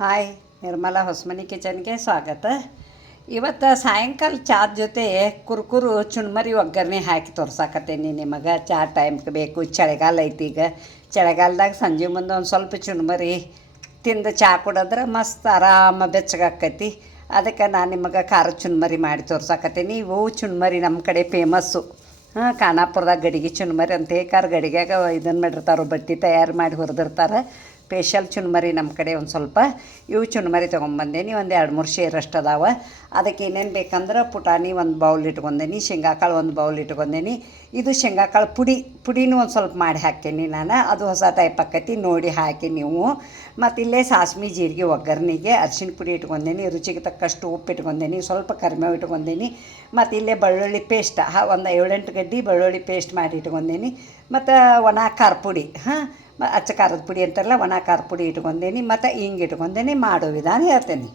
Hi, Nirmala Hosamani ಕಿಚನ್ಗೆ ಸ್ವಾಗತ. ಇವತ್ತು ಸಾಯಂಕಾಲ ಚಾದ ಜೊತೆ ಕುರ್ಕುರು ಚುಣ್ಮರಿ ಒಗ್ಗರಣೆ ಹಾಕಿ ತೋರ್ಸಾಕತ್ತೇನಿ ನಿಮಗೆ. ಚಾ ಟೈಮ್ಗೆ ಬೇಕು. ಚಳಿಗಾಲ ಐತಿ. ಈಗ ಚಳಿಗಾಲದಾಗ ಸಂಜೆ ಮುಂದೆ ಒಂದು ಸ್ವಲ್ಪ ಚುಣ್ಮರಿ ತಿಂದು ಚಾ ಕುಡಿದ್ರೆ ಮಸ್ತ್ ಆರಾಮ ಬೆಚ್ಚಗಾಕೈತಿ. ಅದಕ್ಕೆ ನಾನು ನಿಮಗೆ ಖಾರದ ಚುಣ್ಮರಿ ಮಾಡಿ ತೋರ್ಸಾಕತ್ತೀನಿ. ಇವು ಚುಣ್ಮರಿ ನಮ್ಮ ಕಡೆ ಫೇಮಸ್ಸು. ಖಾನಾಪುರದಾಗ ಗಡಿಗೆ ಚುಣ್ಮರಿ ಅಂತ ಹೇಳ್ತಾರೆ. ಗಡಿಗ್ಯಾಗ ಇದನ್ನು ಮಾಡಿರ್ತಾರೆ, ಬಟ್ಟೆ ತಯಾರು ಮಾಡಿ ಹುರಿದಿರ್ತಾರೆ. ಸ್ಪೆಷಲ್ ಚುಣ್ಮರಿ ನಮ್ಮ ಕಡೆ. ಒಂದು ಸ್ವಲ್ಪ ಇವು ಚುಣ್ಮರಿ ತೊಗೊಂಬಂದೇನಿ. ಒಂದು 2-3 ಸೇರಷ್ಟು ಅದಾವೆ. ಅದಕ್ಕೆ ಏನೇನು ಬೇಕಂದ್ರೆ ಪುಟಾಣಿ ಒಂದು ಬೌಲ್ ಇಟ್ಕೊಂಡೇನಿ, ಶೇಂಗಾಕಾಳು ಒಂದು ಬೌಲ್ ಇಟ್ಕೊಂಡೇನಿ. ಇದು ಶೇಂಗಾಕಾಳು ಪುಡಿನೂ ಒಂದು ಸ್ವಲ್ಪ ಮಾಡಿ ಹಾಕೇನಿ ನಾನು. ಅದು ಹೊಸ ಟೈಪ್ ಆಕೈತಿ, ನೋಡಿ ಹಾಕಿ ನೀವು. ಮತ್ತು ಇಲ್ಲೇ ಸಾಸ್ಮಿ ಜೀರಿಗೆ ಒಗ್ಗರಣೆಗೆ ಅರಿಶಿಣ ಪುಡಿ ಇಟ್ಕೊಂಡೇನಿ, ರುಚಿಗೆ ತಕ್ಕಷ್ಟು ಉಪ್ಪು ಇಟ್ಕೊಂಡೇನಿ, ಸ್ವಲ್ಪ ಕರಿಬೇವು ಇಟ್ಕೊಂಡೇನಿ. ಮತ್ತು ಇಲ್ಲೇ ಬೆಳ್ಳುಳ್ಳಿ ಪೇಸ್ಟ್ ಒಂದು 7-8 ಗಡ್ಡೆ ಬೆಳ್ಳುಳ್ಳಿ ಪೇಸ್ಟ್ ಮಾಡಿ ಇಟ್ಕೊಂಡೇನಿ. ಮತ್ತು ಒಣ ಖಾರ ಪುಡಿ, ಅಚ್ಚ ಖಾರದ ಪುಡಿ ಅಂತಾರಲ್ಲ, ಒಣ ಖಾರ ಪುಡಿ ಇಟ್ಕೊಂಡೇನಿ. ಮತ್ತು ಹಿಂಗೆ ಇಟ್ಕೊಂಡೇನಿ. ಮಾಡೋ ವಿಧಾನ ಹೇಳ್ತೇನೆ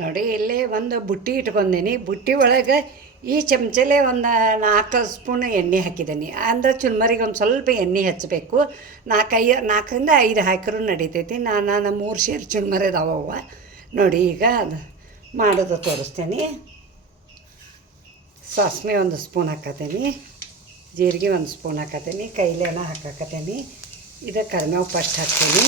ನೋಡಿ. ಇಲ್ಲೇ ಒಂದು ಬುಟ್ಟಿ ಇಟ್ಕೊಂಡೇನಿ. ಬುಟ್ಟಿ ಒಳಗೆ ಈ ಚಮಚಲೇ ಒಂದು 4 ಸ್ಪೂನ್ ಎಣ್ಣೆ ಹಾಕಿದ್ದೀನಿ. ಅಂದ್ರೆ ಚುನ್ಮರಿಗೆ ಒಂದು ಸ್ವಲ್ಪ ಎಣ್ಣೆ ಹಚ್ಚಬೇಕು. 4ರಿಂದ 5 ಹಾಕಿರೂ ನಡಿತೈತಿ. ನಾನು 3 ಸೇರು ಚುನ್ಮರಿ ಅದಾವವ ನೋಡಿ. ಈಗ ಅದು ಮಾಡೋದು ತೋರಿಸ್ತೇನೆ. ಸಾಸ್ಮೆ 1 ಸ್ಪೂನ್ ಹಾಕತ್ತೀನಿ, ಜೀರಿಗೆ 1 ಸ್ಪೂನ್ ಹಾಕತ್ತೀನಿ, ಕೈಲೇನ ಹಾಕಾಕತ್ತೀನಿ. ಇದು ಕರಿಬೇವು ಫಸ್ಟ್ ಹಾಕ್ತೀನಿ.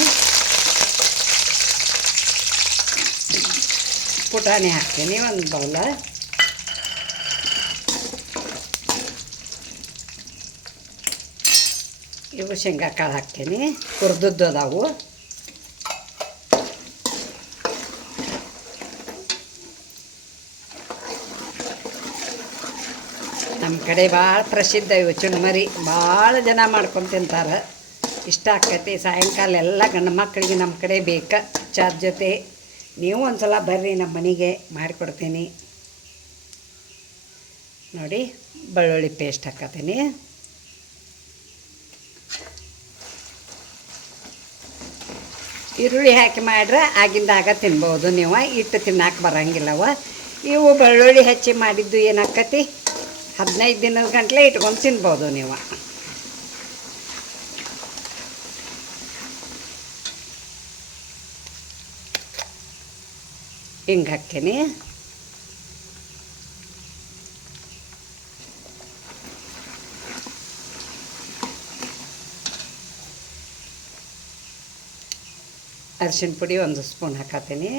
ಪುಟಾಣಿ ಹಾಕ್ತೀನಿ 1 ಬೌಲ. ಇವು ಶೇಂಗಾಕಾಳು ಹಾಕ್ತೀನಿ, ಹುರಿದದ್ದು ಅದಾವು. ನಮ್ಮ ಕಡೆ ಭಾಳ ಪ್ರಸಿದ್ಧ ಇವು ಚುಣ್ಮರಿ. ಭಾಳ ಜನ ಮಾಡ್ಕೊಂಡು ತಿಂತಾರೆ. ಇಷ್ಟ ಆಕೈತಿ. ಸಾಯಂಕಾಲ ಎಲ್ಲ ಗಂಡು ಮಕ್ಕಳಿಗೆ ನಮ್ಮ ಕಡೆ ಬೇಕಾ ಚಾದ ಜೊತೆ. ನೀವು ಒಂದು ಸಲ ಬರ್ರಿ, ನಮ್ಮ ಮನೆಗೆ ಮಾಡಿಕೊಡ್ತೀನಿ ನೋಡಿ. ಬೆಳ್ಳುಳ್ಳಿ ಪೇಸ್ಟ್ ಹಾಕತ್ತೀನಿ. ಈರುಳ್ಳಿ ಹಾಕಿ ಮಾಡ್ರೆ ಆಗಿಂದಾಗ ತಿನ್ಬೋದು ನೀವು. ಇಟ್ಟು ತಿನ್ನಕ್ಕೆ ಬರೋಂಗಿಲ್ಲವ. ಇವು ಬೆಳ್ಳುಳ್ಳಿ ಹೆಚ್ಚಿ ಮಾಡಿದ್ದು ಏನಾಕತಿ 15 ದಿನದ ಗಂಟಲೆ ಇಟ್ಕೊಂಡು ತಿನ್ಬೋದು ನೀವು. ಹಿಂಗೆ ಹಾಕ್ತೀನಿ. ಅರಿಶಿಣ ಪುಡಿ 1 ಸ್ಪೂನ್ ಹಾಕತ್ತೀನಿ.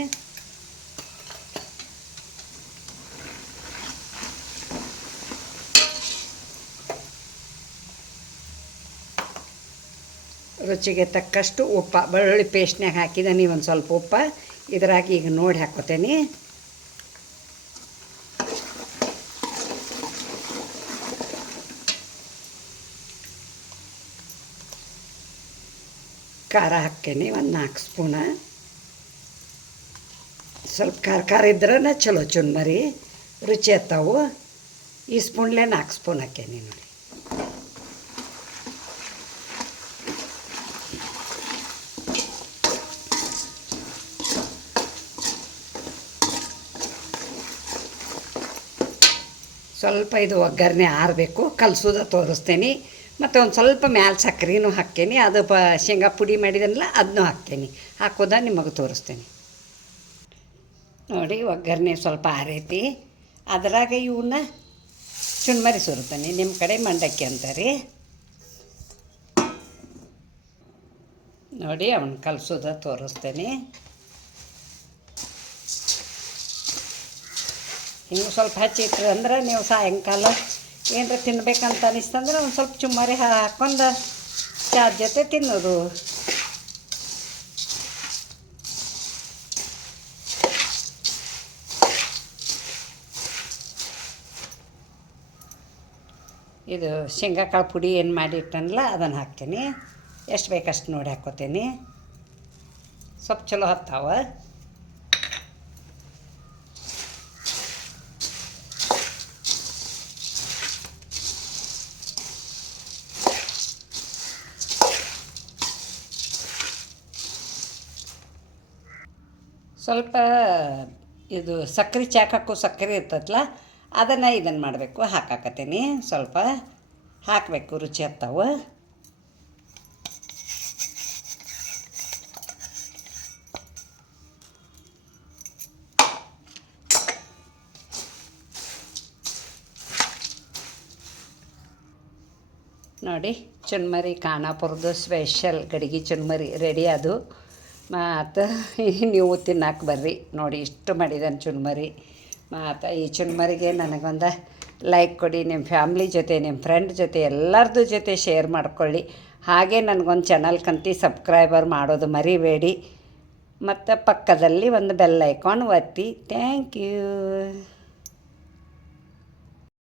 ರುಚಿಗೆ ತಕ್ಕಷ್ಟು ಉಪ್ಪು. ಬೆಳ್ಳುಳ್ಳಿ ಪೇಸ್ಟ್ನಾಗ ಹಾಕಿದ್ದೀನಿ ಒಂದು ಸ್ವಲ್ಪ ಉಪ್ಪು. ಇದ್ರಾಗಿ ಈಗ ನೋಡಿ ಹಾಕ್ಕೋತೇನೆ. ಖಾರ ಹಾಕ್ತೇನೆ ಒಂದು 4 ಸ್ಪೂನ. ಸ್ವಲ್ಪ ಖಾರ ಇದ್ರೆ ಚಲೋ ಚುನ್ಮರಿ ರುಚಿ ಹತ್ತಾವು. ಈ ಸ್ಪೂನ್ಲೇ 4 ಸ್ಪೂನ್ ಹಾಕೇನಿ ನೋಡಿ. ಸ್ವಲ್ಪ ಇದು ಒಗ್ಗರಣೆ ಆರಬೇಕು, ಕಲಸೋದ ತೋರಿಸ್ತೇನೆ. ಮತ್ತು ಒಂದು ಸ್ವಲ್ಪ ಮ್ಯಾಲೆ ಸಕ್ಕರೆನೂ ಹಾಕ್ತೇನೆ. ಅದು ಶೇಂಗಾ ಪುಡಿ ಮಾಡಿದನಲ್ಲ ಅದನ್ನೂ ಹಾಕ್ತೇನೆ. ಹಾಕೋದ ನಿಮಗೆ ತೋರಿಸ್ತೇನೆ ನೋಡಿ. ಒಗ್ಗರಣೆ ಸ್ವಲ್ಪ ಆರೈತಿ. ಅದರಾಗ ಇವನ್ನ ಚುಣ್ಮರಿ ಸುರಿತೇನೆ. ನಿಮ್ಮ ಕಡೆ ಮಂಡಕ್ಕಿ ಅಂತಾರೆ ನೋಡಿ. ಅವನ್ನ ಕಲಸೋದ ತೋರಿಸ್ತೇನೆ. ಹಿಂಗೆ ಸ್ವಲ್ಪ ಹಚ್ಚಿಟ್ರಿ ಅಂದ್ರೆ ನೀವು ಸಾಯಂಕಾಲ ಏನರ ತಿನ್ಬೇಕಂತ ಅನಿಸ್ತಂದ್ರೆ ಒಂದು ಸ್ವಲ್ಪ ಚುಮ್ಮರಿ ಹಾಕ್ಕೊಂಡು ಚಾದ ಜೊತೆ ತಿನ್ನೋದು. ಇದು ಶೇಂಗಾಕಾಳು ಪುಡಿ ಏನು ಮಾಡಿಟ್ಟನಲ್ಲ ಅದನ್ನು ಹಾಕ್ತೀನಿ. ಎಷ್ಟು ಬೇಕಷ್ಟು ನೋಡಿ ಹಾಕ್ಕೋತೀನಿ. ಸ್ವಲ್ಪ ಚಲೋ ಹತ್ತಾವ. ಸ್ವಲ್ಪ ಇದು ಸಕ್ಕರೆ ಚಾಕಕ್ಕೂ ಸಕ್ಕರೆ ಇರ್ತದಲ್ಲ, ಅದನ್ನು ಇದನ್ನು ಮಾಡಬೇಕು. ಹಾಕಾಕತ್ತೀನಿ. ಸ್ವಲ್ಪ ಹಾಕಬೇಕು, ರುಚಿ ಹತ್ತಾವು. ನೋಡಿ ಚುನ್ಮರಿ ಖಾನಾಪುರದ್ದು ಸ್ಪೆಷಲ್ ಗಡಿಗೆ ಚುನ್ಮರಿ ರೆಡಿ ಅದು. ಮತ್ತು ನೀವು ತಿನ್ನಕ್ಕೆ ಬರ್ರಿ. ನೋಡಿ ಇಷ್ಟು ಮಾಡಿದ್ದಾನೆ ಚುನ್ಮರಿ. ಮತ್ತು ಈ ಚುನ್ಮರಿಗೆ ನನಗೊಂದು ಲೈಕ್ ಕೊಡಿ, ನಿಮ್ಮ ಫ್ಯಾಮ್ಲಿ ಜೊತೆ ನಿಮ್ಮ ಫ್ರೆಂಡ್ ಜೊತೆ ಎಲ್ಲರದ್ದು ಜೊತೆ ಶೇರ್ ಮಾಡ್ಕೊಳ್ಳಿ. ಹಾಗೆ ನನಗೊಂದು ಚಾನಲ್ ಕಂತಿ ಸಬ್ಸ್ಕ್ರೈಬರ್ ಮಾಡೋದು ಮರಿಬೇಡಿ. ಮತ್ತು ಪಕ್ಕದಲ್ಲಿ ಒಂದು ಬೆಲ್ ಐಕಾನ್ ಒತ್ತಿ. Thank you.